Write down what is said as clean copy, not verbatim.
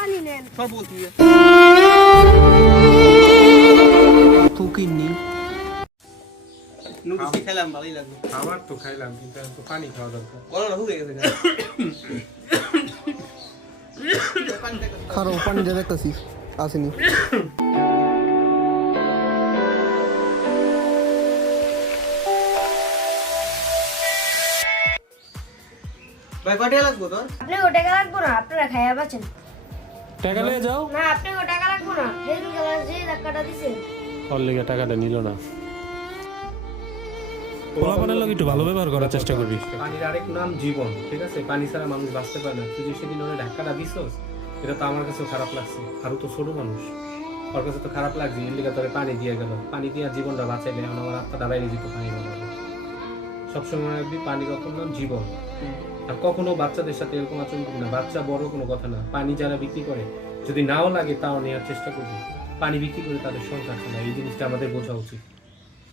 পানি নেন সব বলতি তো কিনি নুডলস খেলাম ভালোই লাগলো আমার তো খাইলাম কিন্তু এখন তো পানি খাওয়া দরকার গলা হুগে গেছে খারো পানি দিয়ে দেখতেছি আসেনি ভাই কয়টা লাগবে তোর আপনি ও টাকা লাগবো না আপনারা খাইয়া বাঁচেন টাকা নিয়ে যাও না আপনি ও টাকা লাগবো না হেলমেট কালার যে টাকাটা দিছেন ওর লেগে টাকাটা নিল না পোলাপানের লোক একটু ভালো ব্যবহার করার চেষ্টা করবি পানির আরেক নাম জীবন ঠিক আছে পানি ছাড়া মানুষ বাঁচতে পারে না তুই যে সেদিন ওরে ধাক্কাটা দিছস এটা তো আমার কাছেও খারাপ লাগছে আরও তো ছোট মানুষ ওর কাছে তো খারাপ লাগছে এর লিগে তোরে পানি দিয়ে গেল পানি দিয়ে জীবনটা বাঁচাইলে এখন আমার আত্মাটা বাইরে যেত পানি বানাবে সবসময় রাখবি পানির অপর নাম জীবন আর কখনো বাচ্চাদের সাথে এরকম আচরণ করবি না বাচ্চা বড় কোনো কথা না পানি যারা বিক্রি করে যদি নাও লাগে তাও নেওয়ার চেষ্টা করবি পানি বিক্রি করে তাদের সংসার চালায় এই জিনিসটা আমাদের বোঝা উচিত